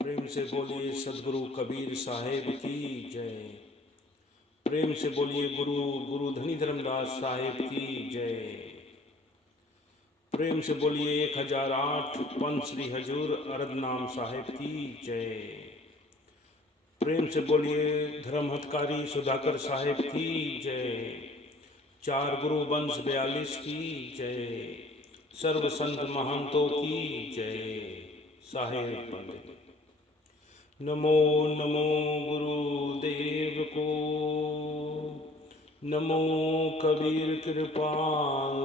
प्रेम से बोलिए सदगुरु कबीर साहेब की जय। प्रेम से बोलिए गुरु गुरु धनी धर्मदास साहेब की जय। प्रेम से बोलिए 1008 पंच श्री हजूर अरदनाम साहेब की जय। प्रेम से बोलिए धर्महतकारी सुधाकर साहेब की जय। चार गुरु वंश 42 की जय। सर्व संत महंतों की जय। साहेब पंडित। नमो नमो गुरुदेव को, नमो कबीर कृपाल,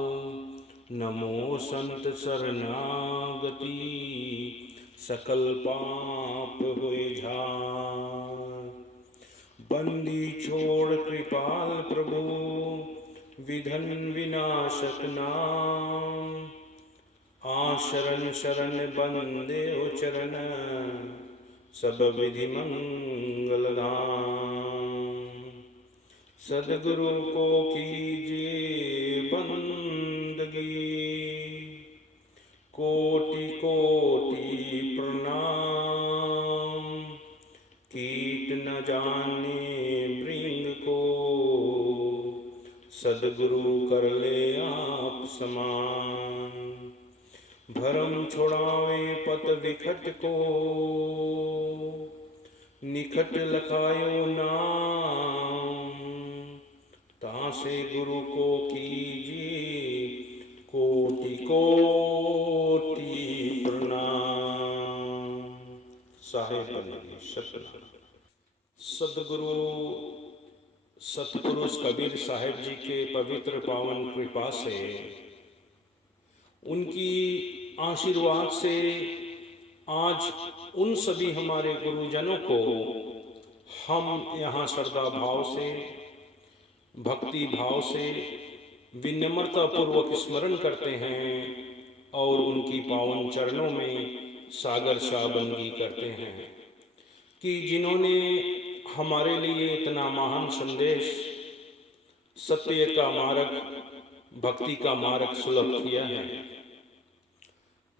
नमो संत शरणागति, सकल पाप हुए झार। बंदी छोड़ कृपाल प्रभु, विधन विनाशक नाम। आशरण शरण बंदे चरण, सब विधि मंगल धाम। सदगुरु को कीजिए बंदगी, कोटि कोटि प्रणाम। कीट न जाने भृंग को, सदगुरु कर ले आप समान। भरम छुड़ावे पत विखट को, निखट लखायो नाम। तासे गुरु को कीजिए कोटि कोटि प्रणाम। साहेब बने सतनाम। सदगुरु सतपुरुष कबीर साहेब जी के पवित्र पावन कृपा से, उनकी आशीर्वाद से आज उन सभी हमारे गुरुजनों को हम यहाँ श्रद्धा भाव से, भक्ति भाव से, विनम्रता पूर्वक स्मरण करते हैं और उनकी पावन चरणों में सागर शाबंदी करते हैं कि जिन्होंने हमारे लिए इतना महान संदेश, सत्य का मार्ग, भक्ति का मार्ग सुलभ किया है।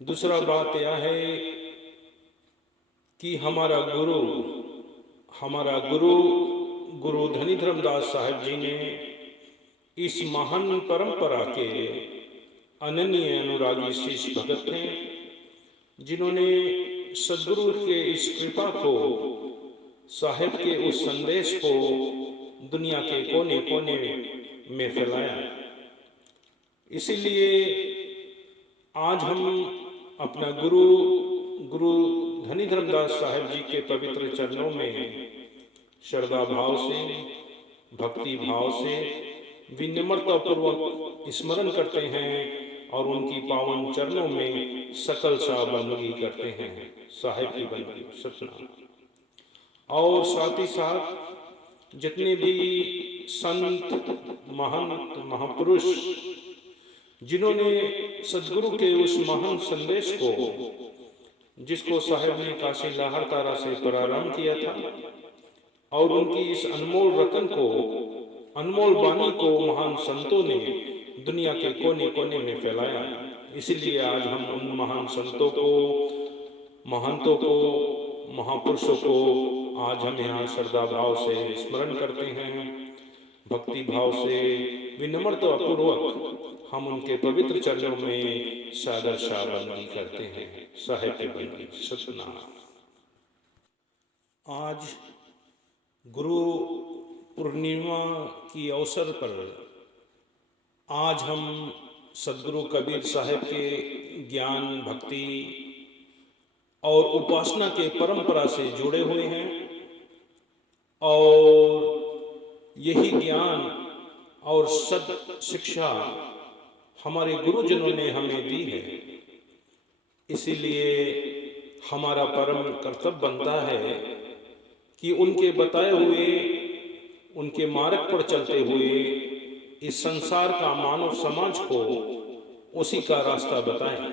दूसरा बात यह है कि हमारा गुरु गुरु धनी धर्मदास साहेब जी ने इस महान परंपरा के अनन्य अनुरागी शिष्य भगत थे, जिन्होंने सदगुरु के इस कृपा को, साहेब के उस संदेश को दुनिया के कोने कोने में फैलाया। इसीलिए आज हम अपना गुरु धनी धर्मदास साहेब जी के पवित्र चरणों में श्रद्धा भाव से, भक्ति भाव से, विनम्रता पूर्वक स्मरण करते हैं और उनकी पावन चरणों में सकल सा बंदगी करते हैं। साहेब की बंदगी सतनाम। और साथ ही साथ जितने भी संत, महंत, महापुरुष जिन्होंने सदगुरु के उस महान संदेश को, जिसको साहेब ने काशी लाहर तारा से प्रारंभ किया था, और उनकी इस अनमोल रतन को, अनमोल वाणी को महान संतों ने दुनिया के कोने कोने में फैलाया। इसीलिए आज हम उन महान संतों को, महंतों को, महापुरुषों को आज हम यहाँ श्रद्धा भाव से स्मरण करते हैं, भक्ति भाव से, विनम्रता पूर्वक हम उनके पवित्र चरणों में सादर शाबंदी करते हैं। साहेब की बंदी सतनाम। आज गुरु पूर्णिमा की अवसर पर आज हम सदगुरु कबीर साहेब के ज्ञान, भक्ति और उपासना के परंपरा से जुड़े हुए हैं, और यही ज्ञान और सद शिक्षा हमारे गुरुजनों ने हमें दी है। इसीलिए हमारा परम कर्तव्य बनता है कि उनके बताए हुए, उनके मार्ग पर चलते हुए इस संसार का मानव समाज को उसी का रास्ता बताएं,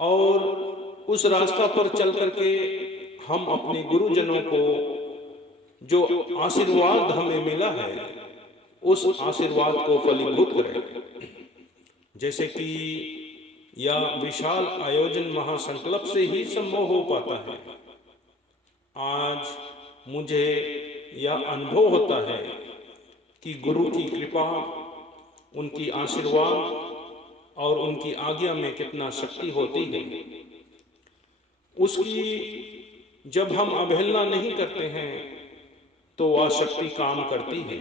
और उस रास्ता पर चल करके हम अपने गुरुजनों को जो आशीर्वाद हमें मिला है, उस आशीर्वाद को फलीभूत करें। जैसे कि यह विशाल आयोजन महासंकल्प से ही संभव हो पाता है। आज मुझे यह अनुभव होता है कि गुरु की कृपा, उनकी आशीर्वाद और उनकी आज्ञा में कितना शक्ति होती है। उसकी जब हम अवहेलना नहीं करते हैं तो वह शक्ति काम करती है,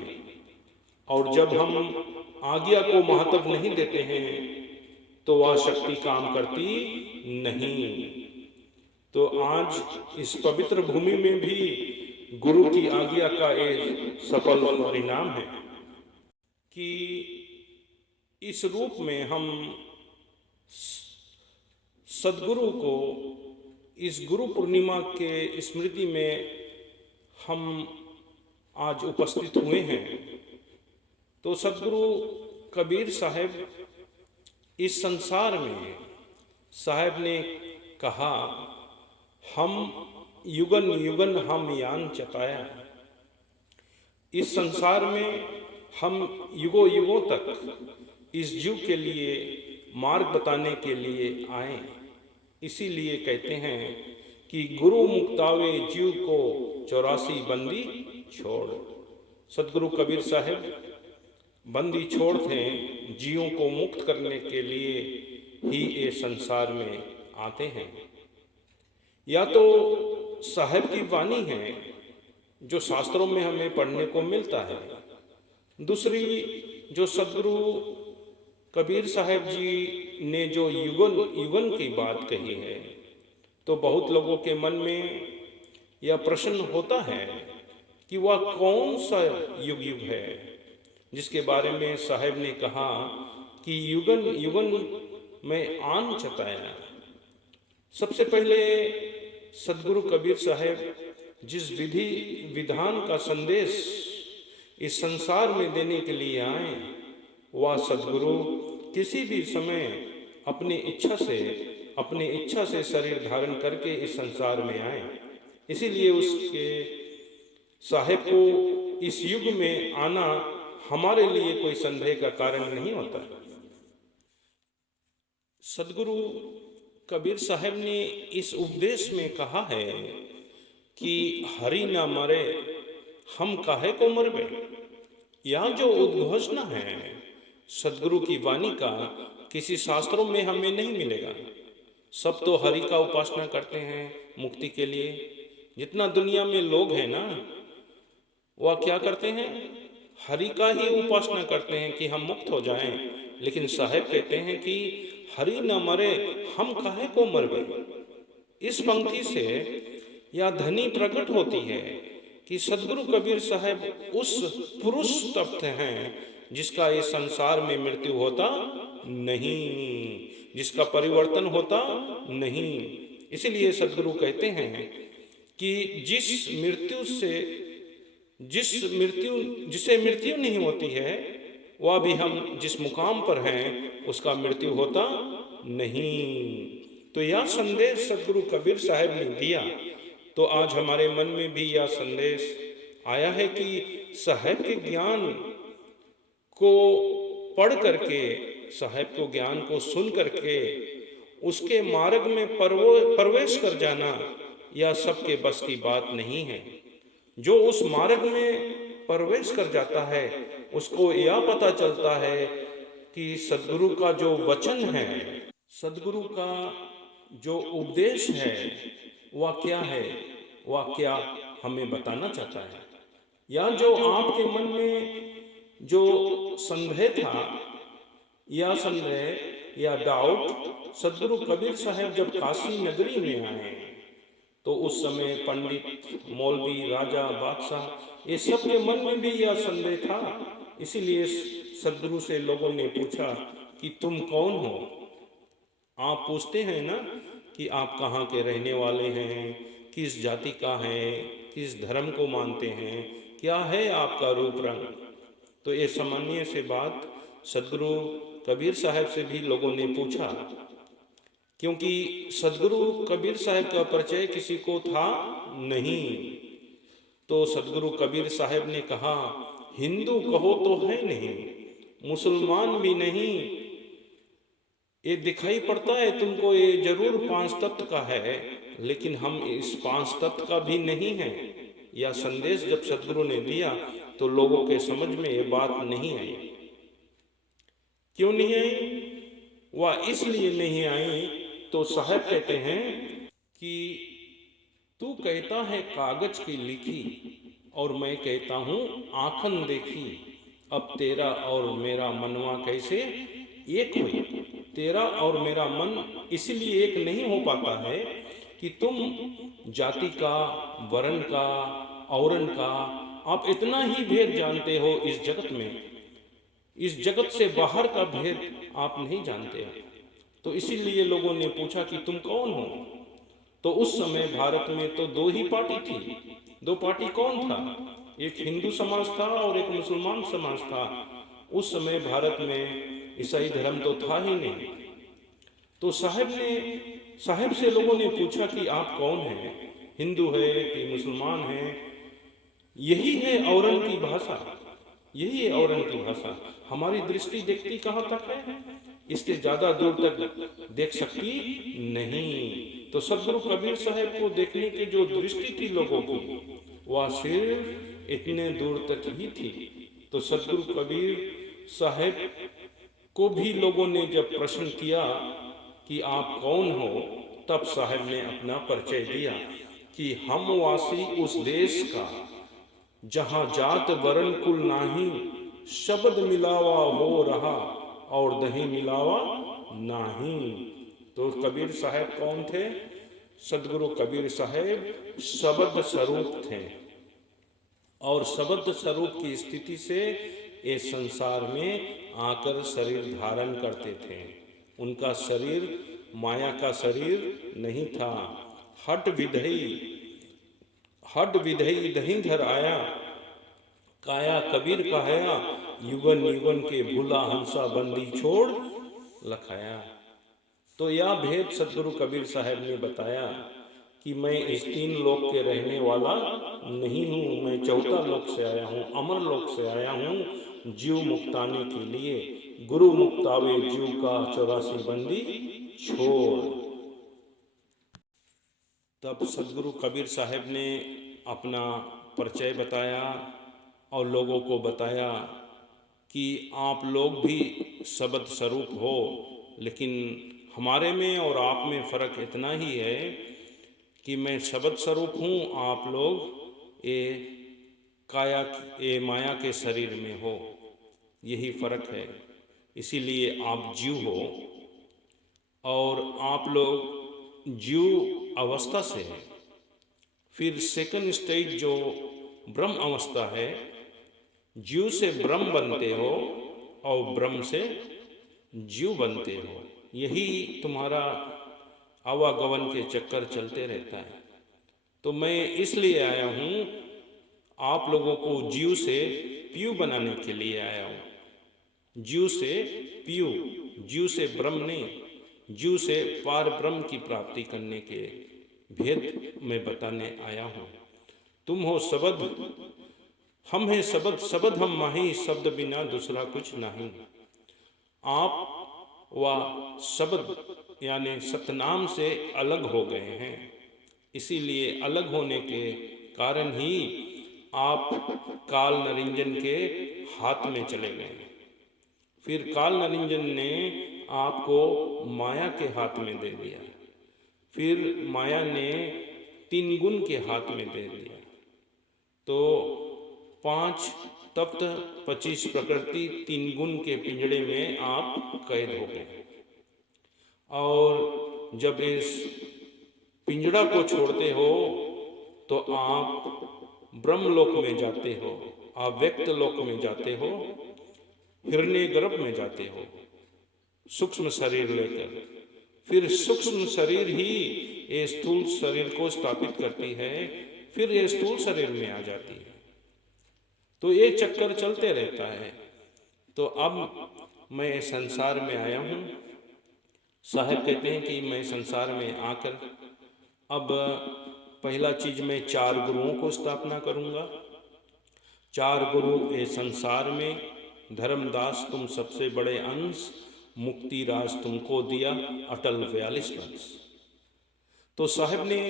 और जब हम आज्ञा को महत्व नहीं देते हैं तो वह शक्ति काम करती नहीं। तो आज इस पवित्र भूमि में भी गुरु की आज्ञा का एक सफल परिणाम है कि इस रूप में हम सद्गुरु को इस गुरु पूर्णिमा के स्मृति में हम आज उपस्थित हुए हैं। तो सद्गुरु कबीर साहब इस संसार में, साहब ने कहा, हम युगन युगन हम यान चताया, इस संसार में हम युगों युगों तक इस जीव के लिए मार्ग बताने के लिए आए। इसीलिए कहते हैं कि गुरु मुक्तावे जीव को 84 बंदी छोड़। सद्गुरु कबीर साहब बंदी छोड़ थे, जीवों को मुक्त करने के लिए ही ये संसार में आते हैं। या तो साहब की वाणी है जो शास्त्रों में हमें पढ़ने को मिलता है, दूसरी जो सद्गुरु कबीर साहब जी ने जो युगन युगन की बात कही है, तो बहुत लोगों के मन में यह प्रश्न होता है कि वह कौन सा युग युग है जिसके बारे में साहब ने कहा कि युगन युगन में आन चताया। सबसे पहले सद्गुरु कबीर साहब जिस विधि विधान का संदेश इस संसार में देने के लिए आए, वह सद्गुरु किसी भी समय अपनी इच्छा से शरीर धारण करके इस संसार में आए। इसीलिए उसके साहेब को इस युग में आना हमारे लिए कोई संदेह का कारण नहीं होता। सद्गुरु कबीर साहब ने इस उपदेश में कहा है कि हरि न मरे हम काहे को मरबे। यह जो उद्घोषणा है सद्गुरु की वाणी का किसी शास्त्रों में हमें नहीं मिलेगा। सब तो हरि का उपासना करते हैं मुक्ति के लिए। जितना दुनिया में लोग हैं ना, वह क्या करते हैं, हरि का ही उपासना करते हैं कि हम मुक्त हो जाएं। लेकिन साहब कहते हैं कि हरि न मरे हम काहे को मरबे। इस पंक्ति से यह ध्वनि प्रकट होती है कि सद्गुरु कबीर साहब उस पुरुष तत्व हैं जिसका इस संसार में मृत्यु होता नहीं, जिसका परिवर्तन होता नहीं। इसीलिए सद्गुरु कहते हैं कि जिसे मृत्यु नहीं होती है, वह भी हम जिस मुकाम पर हैं उसका मृत्यु होता नहीं। तो यह संदेश सद्गुरु कबीर साहब ने दिया। तो आज हमारे मन में भी यह संदेश आया है कि साहब के ज्ञान को पढ़ करके, साहब को ज्ञान को सुन करके उसके मार्ग में प्रवेश कर जाना यह सबके बस की बात नहीं है। जो उस मार्ग में प्रवेश कर जाता है उसको यह पता चलता है कि सद्गुरु का जो वचन है, सद्गुरु का जो उपदेश है, वह क्या है, वह क्या हमें बताना चाहता है। या जो आपके मन में जो संदेह था, या संदेह या डाउट, सद्गुरु कबीर साहब जब काशी नगरी में आए तो उस समय पंडित, मौलवी, राजा, बादशाह, ये सब के मन में भी यह संदेह था। इसीलिए सद्गुरु से लोगों ने पूछा कि तुम कौन हो। आप पूछते हैं ना कि आप कहाँ के रहने वाले हैं, किस जाति का हैं, किस धर्म को मानते हैं, क्या है आपका रूप रंग। तो ये सामान्य से बात सद्गुरु कबीर साहब से भी लोगों ने पूछा, क्योंकि सद्गुरु कबीर साहब का परिचय किसी को था नहीं। तो सद्गुरु कबीर साहब ने कहा, हिंदू कहो तो है नहीं, मुसलमान भी नहीं, ये दिखाई पड़ता है तुमको, ये जरूर 5 तत्व का है, लेकिन हम इस पांच तत्व का भी नहीं है। यह संदेश जब सदगुरु ने दिया तो लोगों के समझ में ये बात नहीं आई। क्यों नहीं आई? वह इसलिए नहीं आई तो साहब कहते हैं कि तू कहता है कागज की लिखी और मैं कहता हूं आंखन देखी, अब तेरा और मेरा मनवा कैसे एक हुई। तेरा और मेरा मन इसलिए एक नहीं हो पाता है कि तुम जाति का, वर्ण का, औरन का आप इतना ही भेद जानते हो इस जगत में। इस जगत से बाहर का भेद आप नहीं जानते। तो इसीलिए लोगों ने पूछा कि तुम कौन हो। तो उस समय भारत में तो दो ही पार्टी थी। दो पार्टी कौन था? एक हिंदू समाज था और एक मुसलमान समाज था। उस समय भारत में ईसाई धर्म तो था ही नहीं। तो साहब से लोगों ने पूछा कि आप कौन हैं, हिंदू है कि मुसलमान है? यही है औरन की भाषा, यही है औरन की भाषा। हमारी दृष्टि देखती कहाँ तक है? इससे ज्यादा दूर तक देख सकती नहीं। तो सदगुरु कबीर साहब को देखने की जो दृष्टि थी लोगों की, वह सिर्फ इतने दूर तक ही थी। तो सदगुरु कबीर साहब को भी लोगों ने जब प्रश्न किया कि आप कौन हो, तब साहब ने अपना परिचय दिया कि हम वासी उस देश का जहां जात वरण कुल नाही, शब्द मिलावा हो रहा और दही मिलावा नाही। तो कबीर साहब कौन थे? सदगुरु कबीर साहब शब्द स्वरूप थे और शब्द स्वरूप की स्थिति से इस संसार में आकर शरीर धारण करते थे। उनका शरीर माया का शरीर नहीं था। हट विधई दही धर आया, काया कबीर कहाया, युगन युगन के भूला हंसा बंदी छोड़ लखाया। तो यह भेद सदगुरु कबीर साहब ने बताया कि मैं इस तीन लोक के रहने वाला नहीं हूँ, मैं चौथा लोक से आया हूँ, अमर लोक से आया हूँ जीव मुक्ताने के लिए। गुरु मुक्तावे जीव का 84 बंदी छोड़। तब सदगुरु कबीर साहब ने अपना परिचय बताया और लोगों को बताया कि आप लोग भी शब्द स्वरूप हो, लेकिन हमारे में और आप में फ़र्क इतना ही है कि मैं शब्द स्वरूप हूँ, आप लोग ये माया के शरीर में हो। यही फ़र्क है। इसीलिए आप जीव हो और आप लोग जीव अवस्था से है। फिर सेकंड स्टेज जो ब्रह्म अवस्था है, जीव से ब्रह्म बनते हो और ब्रह्म से जीव बनते हो। यही तुम्हारा आवागमन के चक्कर चलते रहता है। तो मैं इसलिए आया हूँ, आप लोगों को जीव से पीयू बनाने के लिए आया हूँ। जीव से पीयू, जीव से ब्रह्म नहीं, जीव से पार ब्रह्म की प्राप्ति करने के भेद में बताने आया हूँ। तुम हो शब्द, हम हैं शब्द, शब्द हम माही, शब्द बिना दूसरा कुछ नहीं। आप व शब्द यानी सतनाम से अलग हो गए हैं। इसीलिए अलग होने के कारण ही आप काल नरिंजन के हाथ में चले गए। फिर काल नरिंजन ने आपको माया के हाथ में दे दिया। फिर माया ने 3 गुण के हाथ में दे दिया। तो 5 तप्त 25 प्रकृति 3 गुण के पिंजड़े में आप कैद हो गए। और जब इस पिंजड़ा को छोड़ते हो तो आप ब्रह्मलोक में जाते हो, आप व्यक्त लोक में जाते हो, हिरण्य गर्भ में जाते हो सूक्ष्म शरीर लेकर। फिर सूक्ष्म शरीर ही ये स्थूल शरीर को स्थापित करती है, फिर ये स्थूल शरीर में आ जाती है। तो ये चक्कर चलते रहता है। तो अब मैं संसार में आया हूँ। साहब कहते हैं कि मैं संसार में आकर अब पहला चीज मैं 4 गुरुओं को स्थापना करूँगा। 4 गुरु ये संसार में, धर्मदास तुम सबसे बड़े अंश, मुक्ति राज तुमको दिया अटल 42 वर्ष। तो साहब ने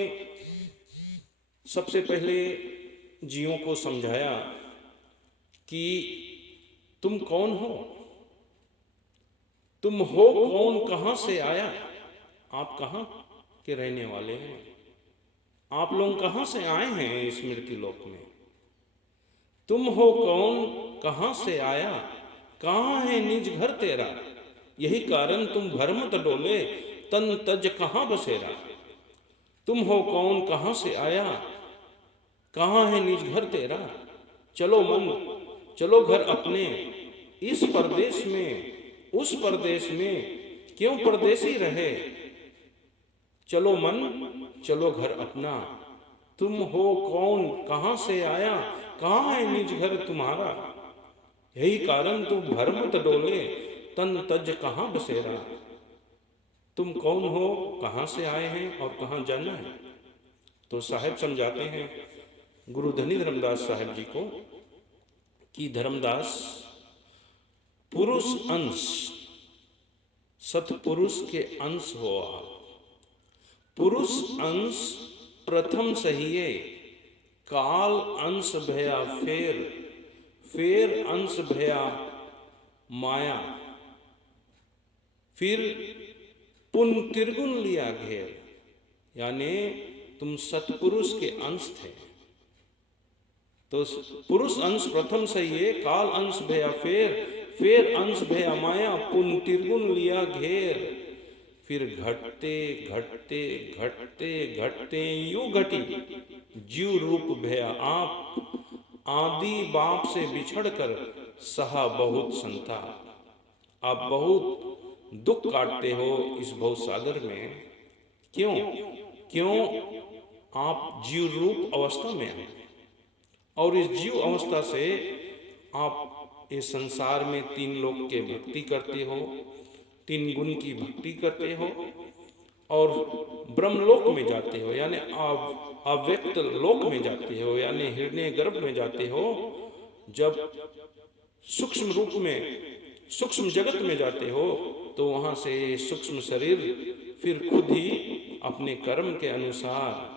सबसे पहले जियों को समझाया कि तुम कौन हो, तुम हो कौन, कहां से आया, आप कहां के रहने वाले हैं, आप लोग कहां से आए हैं इस मृत्यु लोक में, तुम हो कौन, कहां से आया, कहां है निज घर तेरा, यही कारण तुम घर मत डोले, तन तज कहां बसेरा। तुम हो कौन, कहां से आया, कहां है निज घर तेरा, चलो मन चलो घर अपने, इस परदेश में उस परदेश में क्यों परदेसी रहे, चलो मन चलो घर अपना। तुम हो कौन, कहां से आया, कहां है निज घर तुम्हारा, यही कारण तुम घर मत डोले, तन तज कहां बसेरा। तुम कौन हो, कहां से आए हैं और कहां जाना है। तो साहब समझाते हैं गुरु धनी धर्मदास साहब जी को कि धर्मदास, पुरुष अंश, सतपुरुष के अंश हो आप। पुरुष अंश प्रथम सहिए, काल अंश भया फेर, फेर अंश भया माया, फिर पुन त्रिगुण लिया घेर। यानी तुम सतपुरुष के अंश थे। तो पुरुष अंश प्रथम सहिए, काल अंश भया फेर, फेर अंश भया माया, पुन त्रिगुण लिया घेर। फिर घटते घटते घटते घटते यूं घटी, जीव रूप भया आप, आदि बाप से बिछड़ कर सहा बहुत संताप। आप बहुत दुख काटते हो इस भव सागर में। क्यों क्यों आप जीव रूप अवस्था में हैं और इस जीव अवस्था से आप इस संसार में तीन लोक के भक्ति करते हो, तीन गुण की भक्ति करते हो और ब्रह्मलोक में जाते हो, यानी अव्यक्त लोक में जाते हो, यानी हृदय गर्भ में जाते हो। जब सूक्ष्म रूप में सूक्ष्म जगत में जाते हो तो वहां से सूक्ष्म शरीर फिर खुद ही अपने कर्म के अनुसार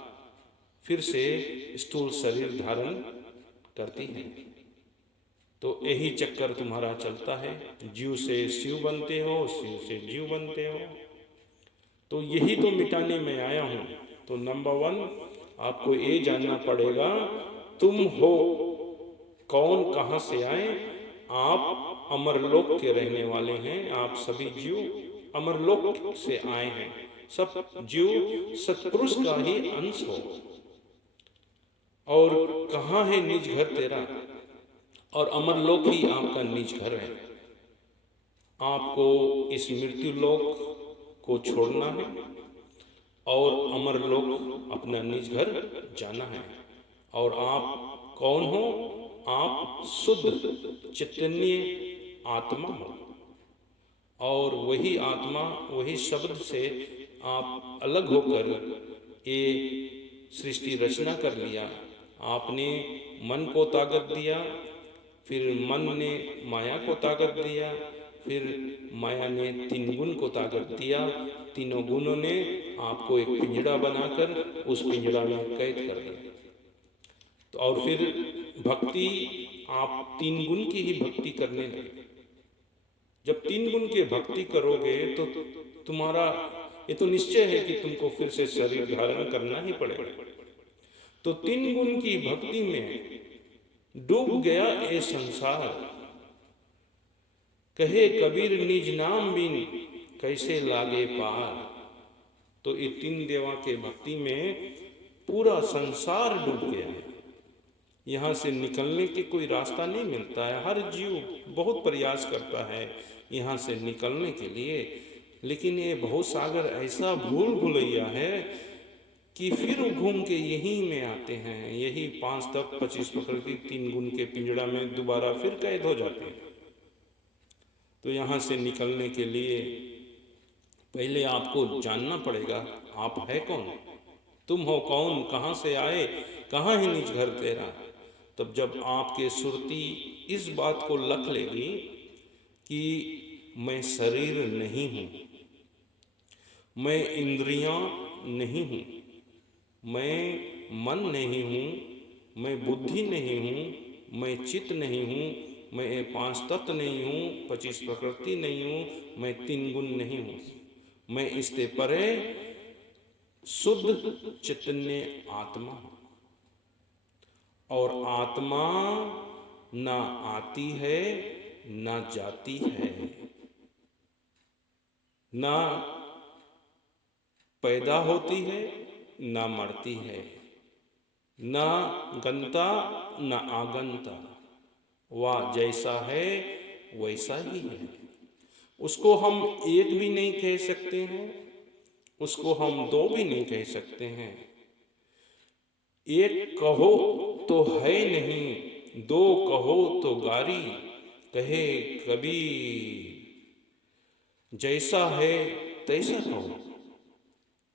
फिर से स्थूल शरीर धारण करती है। तो यही चक्कर तुम्हारा चलता है, जीव से शिव बनते हो, शिव से जीव बनते हो। तो यही तो मिटाने में आया हूं। तो नंबर 1 आपको ये जानना पड़ेगा, तुम हो कौन, कहां से आए। आप अमरलोक के रहने वाले हैं। आप सभी जीव अमरलोक से आए हैं। सब जीव सतपुरुष का ही अंश हो। और कहां है निज घर तेरा, और अमरलोक ही आपका निज घर है। आपको इस मृत्यु लोक को छोड़ना है और अमरलोक अपना निज घर जाना है। और आप कौन हो, आप शुद्ध चैतन्य आत्मा हो। और वही आत्मा, वही शब्द से आप अलग होकर ये सृष्टि रचना कर लिया। आपने मन को ताकत दिया, फिर मन ने माया को ताकत दिया, फिर माया ने तीन गुण को ताकत दिया। तीनों गुणों ने आपको एक पिंजड़ा बनाकर उस पिंजड़ा में कैद कर दिया। तो और फिर भक्ति, आप तीन गुण की ही भक्ति करने लगे। जब तीन गुण की भक्ति करोगे तो तुम्हारा ये तो निश्चय है कि तुमको फिर से शरीर धारण करना ही पड़ेगा। तो तीन गुण की भक्ति में डूब गया ये संसार, कहे कबीर निज नाम बिन कैसे लागे पार। तो ये तीन देवा के भक्ति में पूरा संसार डूब गया है। यहाँ से निकलने की कोई रास्ता नहीं मिलता है। हर जीव बहुत प्रयास करता है यहाँ से निकलने के लिए, लेकिन ये भवसागर ऐसा भूल भुलैया है कि फिर घूम के यहीं में आते हैं, यही 5 तक 25 प्रकृति तीन गुण के पिंजड़ा में दोबारा फिर कैद हो जाते हैं। तो यहाँ से निकलने के लिए पहले आपको जानना पड़ेगा आप है कौन, तुम हो कौन, कहाँ से आए, कहाँ है निज घर तेरा। तब जब आपके सुरती इस बात को लख लेगी कि मैं शरीर नहीं हूँ, मैं इंद्रियां नहीं हूँ, मैं मन नहीं हूँ, मैं बुद्धि नहीं हूँ, मैं चित्त नहीं हूँ, मैं 5 तत्व नहीं हूँ, 25 प्रकृति नहीं हूँ, मैं 3 गुण नहीं हूँ। मैं इससे परे शुद्ध चैतन्य आत्मा हूँ। और आत्मा ना आती है ना जाती है, ना पैदा होती है ना मरती है, ना गंता ना आगंता। वह जैसा है वैसा ही है। उसको हम एक भी नहीं कह सकते हैं, उसको हम दो भी नहीं कह सकते हैं। एक कहो तो है नहीं, दो कहो तो गारी, कहे कबीर जैसा है तैसा कहो,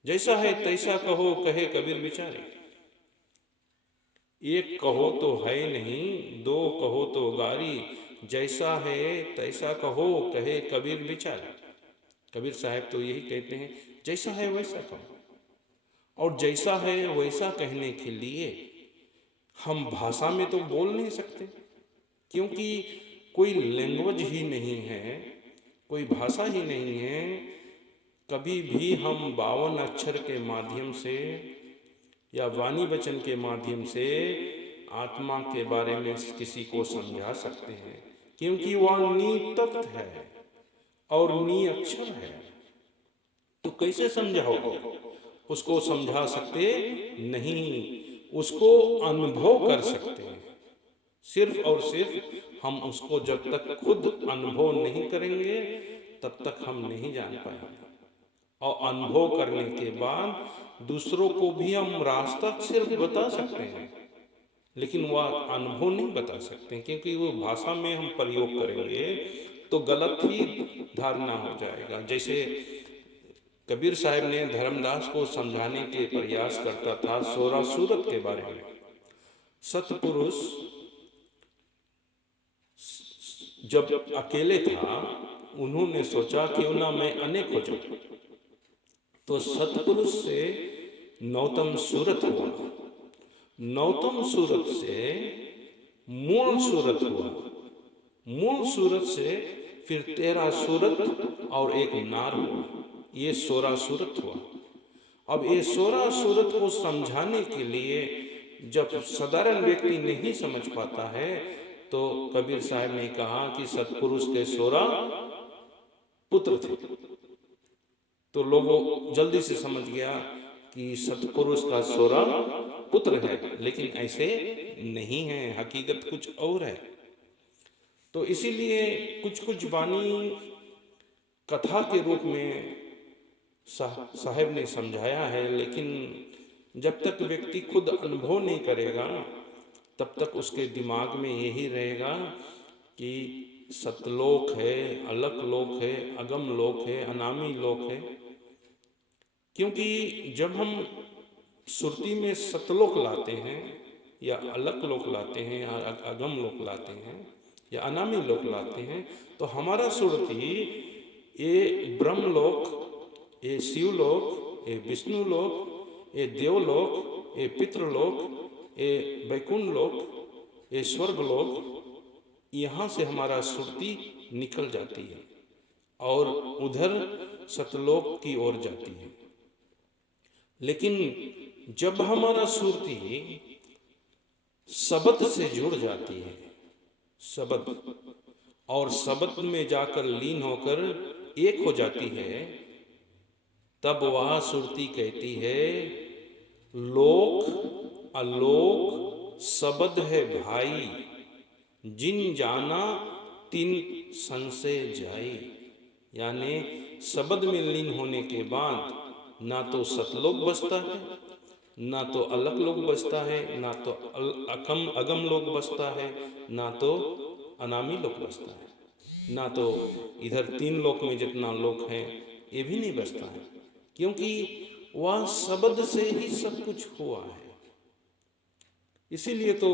जैसा है तैसा कहो, कहे कबीर बिचारे। एक कहो तो है नहीं, दो कहो तो गारी, जैसा है तैसा कहो, कहे कबीर बिचारे। कबीर साहब तो यही कहते हैं, जैसा है वैसा कहो। और जैसा है वैसा कहने के लिए हम भाषा में तो बोल नहीं सकते, क्योंकि कोई लैंग्वेज ही नहीं है, कोई भाषा ही नहीं है। कभी भी हम 52 अक्षर के माध्यम से या वाणी वचन के माध्यम से आत्मा के बारे में किसी को समझा सकते हैं, क्योंकि वह नी तत्व है और नी अक्षर है। तो कैसे समझाओगे? उसको समझा सकते नहीं, उसको अनुभव कर सकते हैं। सिर्फ और सिर्फ हम उसको जब तक खुद अनुभव नहीं करेंगे तब तक हम नहीं जान पाएंगे। और अनुभव करने के बाद दूसरों को भी हम रास्ता सिर्फ बता सकते हैं, लेकिन वह अनुभव नहीं बता सकते, क्योंकि वो भाषा में हम प्रयोग करेंगे तो गलत ही धारणा हो जाएगा। जैसे कबीर साहब ने धर्मदास को समझाने के प्रयास करता था 16 सूरत के बारे में। सतपुरुष जब अकेले था, उन्होंने सोचा क्यों ना मैं अनेक हो जाऊं। तो सतपुरुष से नौतम सूरत हुआ, नौतम सूरत से मूल सूरत हुआ, मूल सूरत से फिर 13 सूरत और एक नार हुआ, ये 16 सूरत हुआ। अब ये 16 सूरत को समझाने के लिए जब साधारण व्यक्ति नहीं समझ पाता है, तो कबीर साहब ने कहा कि सतपुरुष के 16 पुत्र थे। तो लोगों जल्दी से समझ गया कि सतपुरुष का 16 पुत्र है, लेकिन ऐसे नहीं है, हकीकत कुछ और है। तो इसीलिए कुछ कुछ वाणी कथा के रूप में साहब ने समझाया है, लेकिन जब तक व्यक्ति खुद अनुभव नहीं करेगा तब तक उसके दिमाग में यही रहेगा कि सतलोक है, अलक लोक है, अगम लोक है, अनामी लोक है। क्योंकि जब हम सुरती में सतलोक लाते हैं या अलक लोक लाते हैं या अगम लोक लाते हैं या अनामी लोक लाते हैं, तो हमारा सुरती ये ब्रह्मलोक, ये शिवलोक, ये विष्णु लोक, ये देवलोक, ये पितृलोक, ये वैकुंठ लोक, ये स्वर्ग लोक, यहाँ से हमारा सुरती निकल जाती है और उधर सतलोक की ओर जाती है। लेकिन जब हमारा सुरती शब्द से जुड़ जाती है, शब्द और शब्द में जाकर लीन होकर एक हो जाती है, तब वह सुरती कहती है लोक आलोक शब्द है भाई, जिन जाना तिन संशय जाई। यानी शब्द में लीन होने के बाद ना तो सतलोक बसता है, ना तो अलग लोक बसता है, ना तो अगम लोक बसता है, ना तो अनामी लोक बसता है, ना तो इधर 3 लोक में जितना लोक है ये भी नहीं बसता है, क्योंकि वह शब्द से ही सब कुछ हुआ है। इसीलिए तो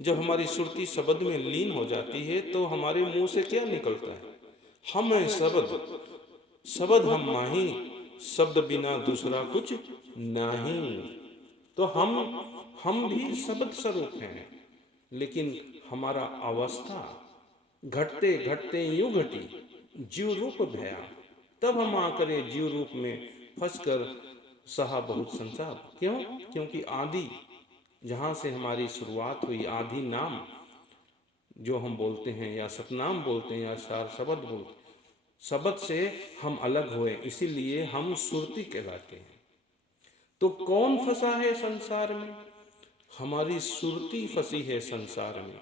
जब हमारी सुरती शब्द में लीन हो जाती है तो हमारे मुंह से क्या निकलता है? हम है शब्द, शब्द हम माही, शब्द बिना दूसरा कुछ नहीं। तो हम भी शब्द स्वरूप हैं, लेकिन हमारा अवस्था घटते घटते यूं घटी जीव रूप भया, तब हम आकर जीव रूप में फंसकर सहा बहुत संसार। क्यों? क्योंकि आदि जहाँ से हमारी शुरुआत हुई, आदि नाम जो हम बोलते हैं या सतनाम बोलते हैं या सार शब्द बोलते हैं, शब्द से हम अलग हुए, इसीलिए हम सुरती कहलाते हैं। तो कौन फंसा है संसार में? हमारी सुरती फंसी है संसार में।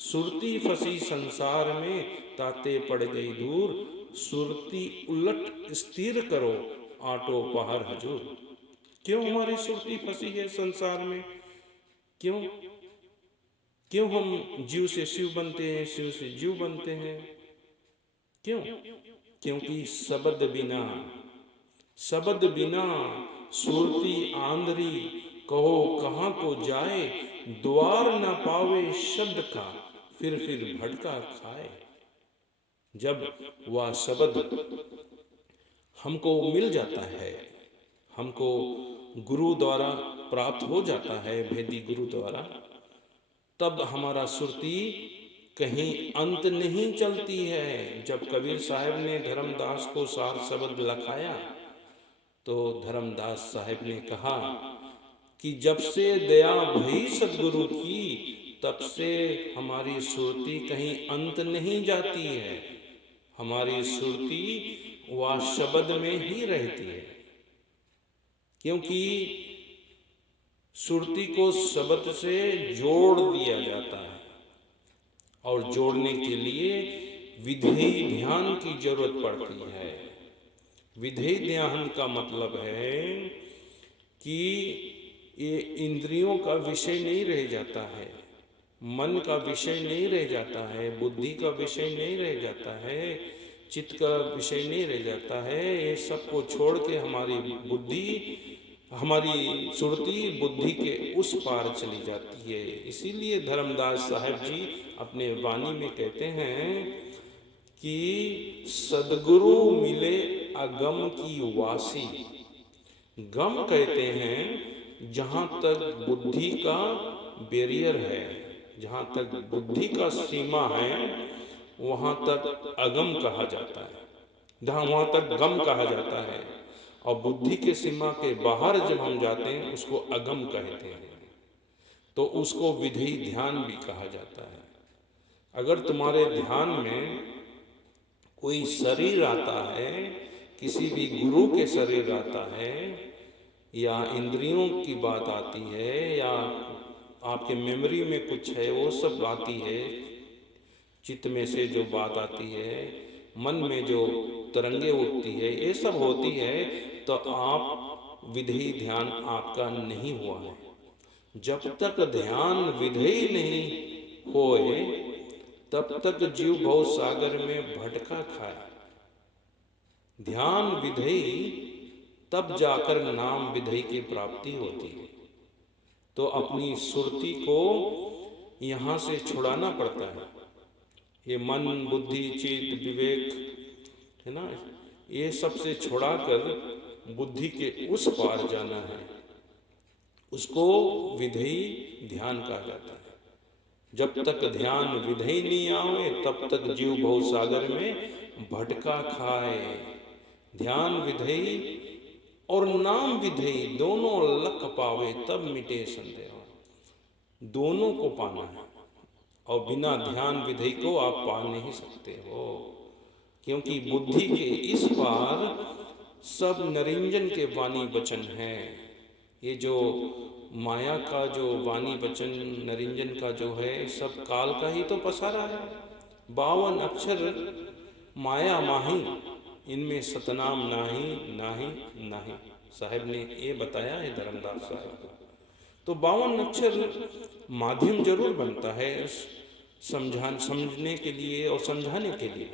सुरती फंसी संसार में, ताते पड़ गई दूर, सुरती उलट स्थिर करो, आटो पहाड़ हजूर। क्यों हमारी सुरती फंसी है संसार में? क्यों क्यों हम जीव से शिव बनते हैं, शिव से जीव बनते हैं? क्यों? क्योंकि शब्द बिना सुरती आंधरी, कहो कहाँ को जाए, द्वार न पावे शब्द का, फिर भटका खाए। जब वह शब्द हमको मिल जाता है, हमको गुरु द्वारा प्राप्त हो जाता है, भेदी गुरु द्वारा, तब हमारा सुरती कहीं अंत नहीं चलती है। जब कबीर साहब ने धर्मदास को सार शब्द लखाया, तो धर्मदास साहब ने कहा कि जब से दया भई सदगुरु की, तब से हमारी सुरती कहीं अंत नहीं जाती है। हमारी सुरती वह शब्द में ही रहती है, क्योंकि सुरती को शब्द से जोड़ दिया जाता है, और जोड़ने के लिए विधेय ध्यान की जरूरत पड़ती है। विधेय ध्यान का मतलब है कि ये इंद्रियों का विषय नहीं रह जाता है, मन का विषय नहीं रह जाता है, बुद्धि का विषय नहीं रह जाता है, चित्त का विषय नहीं रह जाता है। ये सबको छोड़ के हमारी सुरती बुद्धि के उस पार चली जाती है। इसीलिए धर्मदास साहब जी अपने वाणी में कहते हैं कि सदगुरु मिले अगम की वासी। गम कहते हैं जहाँ तक बुद्धि का बैरियर है, जहाँ तक बुद्धि का सीमा है, वहाँ तक अगम कहा जाता है, जहाँ वहाँ तक गम कहा जाता है। और बुद्धि के सीमा के बाहर जब हम जाते हैं, उसको अगम कहते हैं, तो उसको विधेय ध्यान भी कहा जाता है। अगर तुम्हारे ध्यान में कोई शरीर आता है, किसी भी गुरु के शरीर आता है, या इंद्रियों की बात आती है, या आपके मेमोरी में कुछ है, वो सब आती है, चित्त में से जो बात आती है, मन में जो तरंगे उठती है, ये सब होती है, तो आप विधेय ध्यान आपका नहीं हुआ है। जब तक ध्यान विधेय नहीं होए, तब तक जीव भव सागर में भटका खाए। ध्यान विधेय तब जाकर नाम विधेय की प्राप्ति होती है। तो अपनी सुरती को यहाँ से छुड़ाना पड़ता है। ये मन, बुद्धि, चित्त, विवेक है ना, ये सब से छुड़ाकर बुद्धि के उस पार जाना है, उसको विधेय ध्यान कहा जाता है। जब तक ध्यान विधेय नहीं आवे, तब तक जीव भव सागर में भटका खाए। ध्यान विधेय और नाम विधेय दोनों लख पावे, तब मिटे संदेह। दोनों को पाना है, और बिना ध्यान विधेय को आप पा नहीं सकते हो, क्योंकि बुद्धि के इस पार सब नरिंजन के वाणी वचन है। ये जो माया का जो वाणी वचन नरिंजन का जो है, सब काल का ही तो पसारा है। 52 अक्षर माया माही, इनमें सतनाम नाही नाही नाही। साहब ने ये बताया है धर्मदास साहब को। तो 52 अक्षर माध्यम जरूर बनता है समझने के लिए और समझाने के लिए।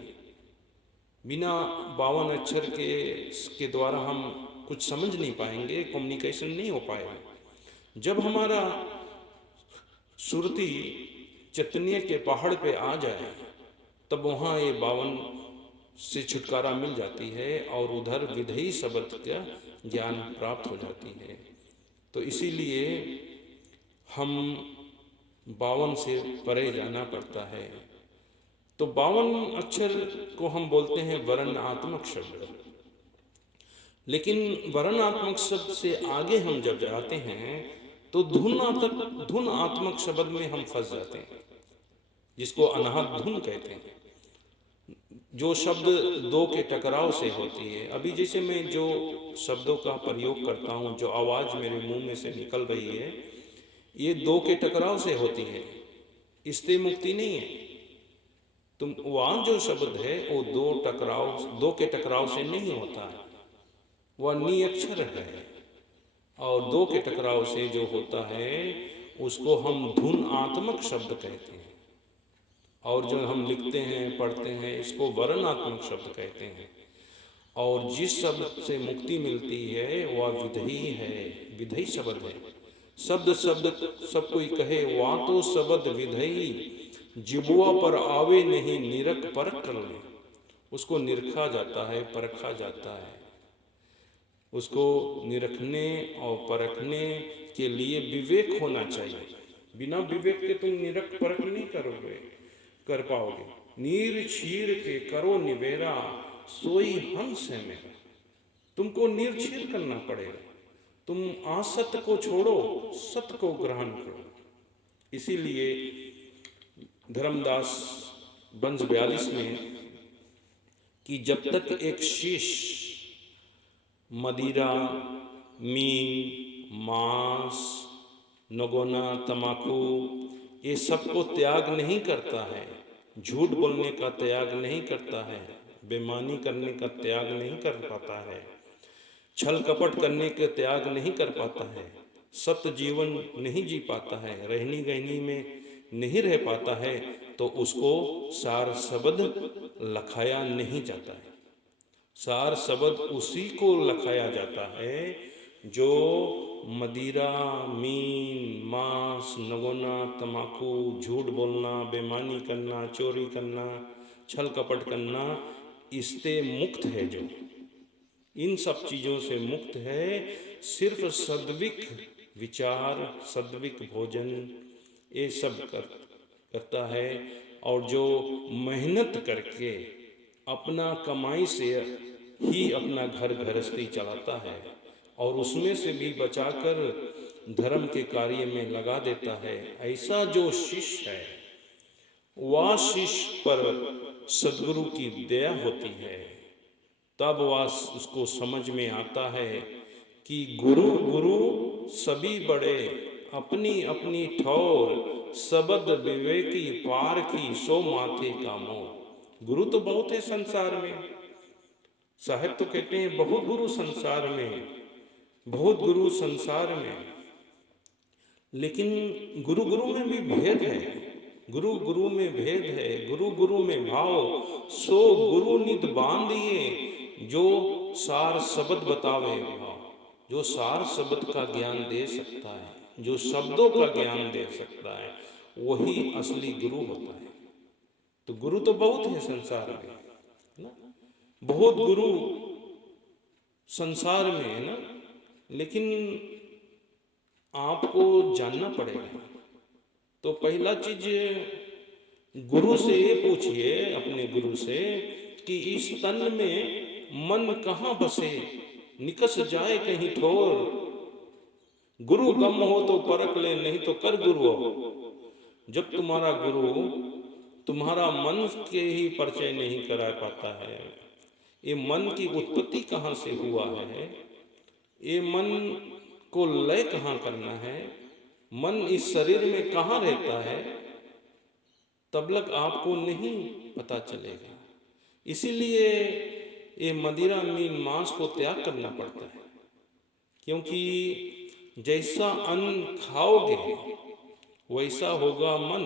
बिना 52 अक्षर के द्वारा हम कुछ समझ नहीं पाएंगे, कम्युनिकेशन नहीं हो पाएगा। जब हमारा सुरती चैतन्य के पहाड़ पे आ जाए, तब वहाँ ये 52 से छुटकारा मिल जाती है और उधर विधेयी शब्द का ज्ञान प्राप्त हो जाती है। तो इसीलिए हम 52 से परे जाना पड़ता है। तो 52 अक्षर को हम बोलते हैं वर्णात्मक शब्द, लेकिन वर्णात्मक शब्द से आगे हम जब जाते हैं तो धुन आत्मक शब्द में हम फंस जाते हैं, जिसको अनाहत धुन कहते हैं, जो शब्द दो के टकराव से होती है। अभी जैसे मैं जो शब्दों का प्रयोग करता हूँ, जो आवाज़ मेरे मुंह में से निकल रही है, ये दो के टकराव से होती है, इससे मुक्ति नहीं है। तुम वहाँ जो शब्द है वो दो के टकराव से नहीं होता है, वह नी अक्षर है, और दो के टकराव से जो होता है उसको हम धुन आत्मक शब्द कहते हैं, और जो हम लिखते हैं पढ़ते हैं इसको वर्णात्मक शब्द कहते हैं। और जिस शब्द से मुक्ति मिलती है वह विधेयी है, विधेयी शब्द है। शब्द सब कोई कहे वा तो शब्द विधेयी, जिबुआ पर आवे नहीं निरख परख कर ले। उसको निरखा जाता है, परखा जाता है। उसको निरखने और परखने के लिए विवेक होना चाहिए। बिना विवेक के तुम निरख परख नहीं कर पाओगे। नीर छीर के करो निवेरा, सोई हंस है मेरा। तुमको नीरछीर करना पड़ेगा। तुम असत्य को छोड़ो, सत्य को ग्रहण करो। इसीलिए धर्मदास वंश 42 में कि जब तक एक शिष्य मदिरा, मीन, मांस, नगोना, तमाकू ये सबको त्याग नहीं करता है, झूठ बोलने का त्याग नहीं करता है, बेईमानी करने का त्याग नहीं कर पाता है, छल कपट करने का त्याग नहीं कर पाता है, सत्य जीवन नहीं जी पाता है, रहनी गहनी में नहीं रह पाता है, तो उसको सार शब्द लखाया नहीं जाता है। सार शब्द उसी को लखाया जाता है जो मदिरा, मीन, मांस, नगोना, तमाकू, झूठ बोलना, बेईमानी करना, चोरी करना, छल कपट करना, इससे मुक्त है। जो इन सब चीज़ों से मुक्त है, सिर्फ सद्विक विचार, सद्विक भोजन ये सब करता है। और जो मेहनत करके अपना कमाई से ही अपना घर गृहस्थी चलाता है और उसमें से भी बचाकर धर्म के कार्य में लगा देता है, ऐसा जो शिष्य है वह शिष्य पर सद्गुरु की दया होती है। तब वह उसको समझ में आता है कि गुरु सभी बड़े, अपनी अपनी ठौर, शब्द विवेकी पार की सो माथे का मोह। गुरु तो बहुत है संसार में, साहिब तो कहते हैं बहुत गुरु संसार में, बहुत गुरु संसार में, लेकिन गुरु में भी भेद है। गुरु में भेद है, गुरु में भाव। सो गुरु नित बांधिए, जो सार शब्द बतावे भाव। जो सार शब्द का ज्ञान दे सकता है, जो शब्दों का ज्ञान दे सकता है, वही असली गुरु होता है। तो गुरु तो बहुत है संसार में, है ना, बहुत गुरु संसार में है ना, लेकिन आपको जानना पड़ेगा। तो पहला चीज गुरु से ये पूछिए, अपने गुरु से, कि इस तन में मन कहाँ बसे, निकस जाए कहीं ठोर। गुरु गम हो तो परख ले, नहीं तो कर गुरु हो। जब तुम्हारा गुरु तुम्हारा मन के ही परिचय नहीं करा पाता है, ये मन की उत्पत्ति कहाँ से हुआ है, ये मन को लय कहाँ करना है, मन इस शरीर में कहाँ रहता है, तब तक आपको नहीं पता चलेगा। इसीलिए ये मदिरा, मीन, मांस को त्याग करना पड़ता है, क्योंकि जैसा अन्न खाओगे वैसा होगा मन,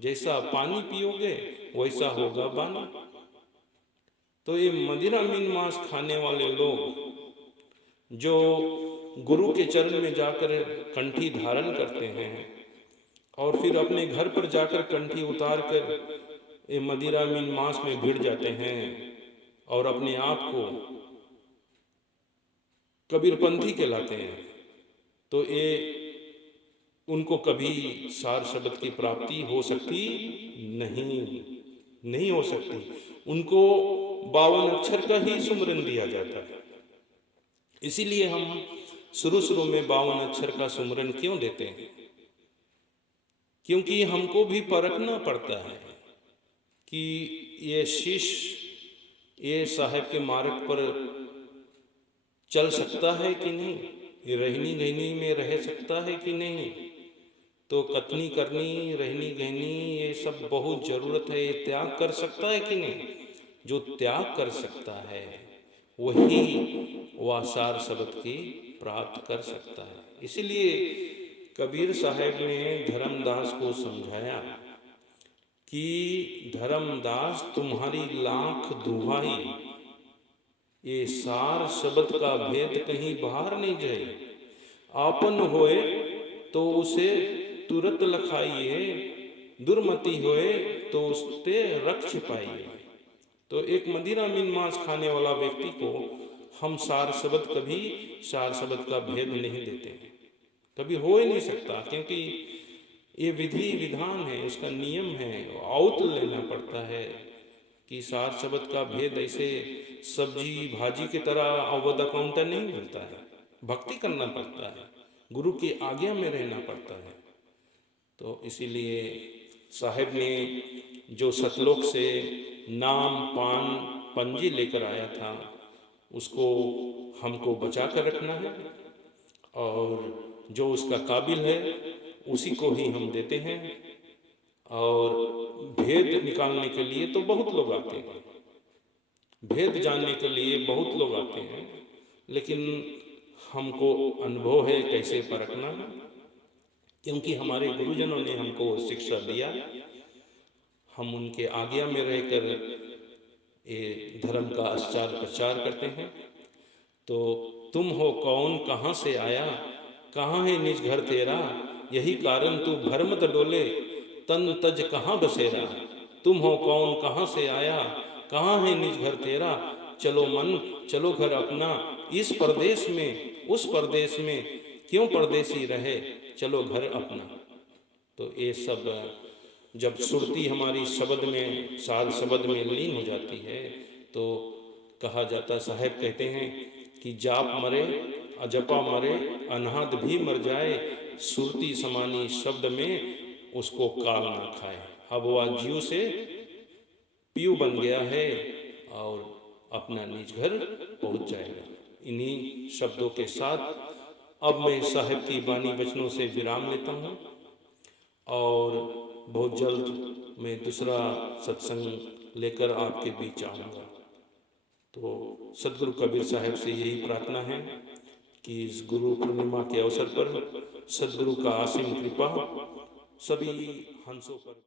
जैसा पानी पियोगे वैसा होगा बानी। तो ये मदिरा, मीन, मांस खाने वाले लोग जो गुरु के चरण में जाकर कंठी धारण करते हैं और फिर अपने घर पर जाकर कंठी उतार कर ये मदिरा, मीन, मांस में भिड़ जाते हैं, और अपने आप को कबीरपंथी कहलाते हैं, तो ये उनको कभी सार शब्द की प्राप्ति हो सकती नहीं हो सकती। उनको 52 अक्षर का ही सुमरन दिया जाता है। इसीलिए हम शुरू में 52 अक्षर का सुमरन क्यों देते हैं? क्योंकि हमको भी परखना पड़ता है कि ये शिष्य ये साहेब के मार्ग पर चल सकता है कि नहीं, ये रहनी गहनी में रह सकता है कि नहीं। तो कथनी करनी रहनी गहनी ये सब बहुत जरूरत है। ये त्याग कर सकता है कि नहीं? जो त्याग कर सकता है वही वह सार शब्द की प्राप्त कर सकता है। इसलिए कबीर साहब ने धर्मदास को समझाया कि धर्मदास तुम्हारी लाख दुहाई, ये सार शब्द का भेद कहीं बाहर नहीं जाए। आपन होए तो उसे तुरंत लखाइए, दुर्मति होए तो उससे रख छिपाइए। तो एक मदिरा मीन मांस खाने वाला व्यक्ति को हम सार शब्द कभी सार शब्द का भेद नहीं देते, कभी हो ही नहीं सकता, क्योंकि ये विधि विधान है, उसका नियम है, औत लेना पड़ता है कि सार शब्द का भेद ऐसे सब्जी भाजी की तरह अवध काउंटर नहीं मिलता है। भक्ति करना पड़ता है, गुरु की आज्ञा में रहना पड़ता है। तो इसीलिए साहेब ने जो सतलोक से नाम पान पंजी लेकर आया था उसको हमको बचा कर रखना है, और जो उसका काबिल है उसी को ही हम देते हैं। और भेद निकालने के लिए तो बहुत लोग आते हैं, भेद जानने के लिए बहुत लोग आते हैं, लेकिन हमको अनुभव है कैसे परखना, क्योंकि हमारे गुरुजनों ने हमको शिक्षा दिया। हम उनके आज्ञा में रहकर ये धर्म का आचार प्रचार करते हैं। तो तुम हो कौन कहाँ से आया, कहाँ है निज घर तेरा, यही कारण तू भरमत डोले, तन तज कहाँ बसेरा। तुम हो कौन कहाँ से आया, कहाँ है निज घर तेरा, चलो मन चलो घर अपना, इस परदेश में उस परदेश में क्यों परदेसी रहे, चलो घर अपना। तो ये सब जब सुरती हमारी शब्द में सार शब्द में लीन हो जाती है तो कहा जाता, साहेब कहते हैं कि जाप मरे अजपा मरे अनहद भी मर जाए, सुरती समानी शब्द में उसको काल ना खाए। अब वह जीव से पीयू बन गया है और अपना निज घर पहुंच जाएगा। इन्हीं शब्दों के साथ अब मैं साहेब की वाणी वचनों से विराम लेता हूँ, और बहुत जल्द मैं दूसरा सत्संग लेकर आपके बीच आऊँगा। तो सदगुरु कबीर साहब से यही प्रार्थना है कि इस गुरु पूर्णिमा के अवसर पर सदगुरु का असीम कृपा सभी हंसों पर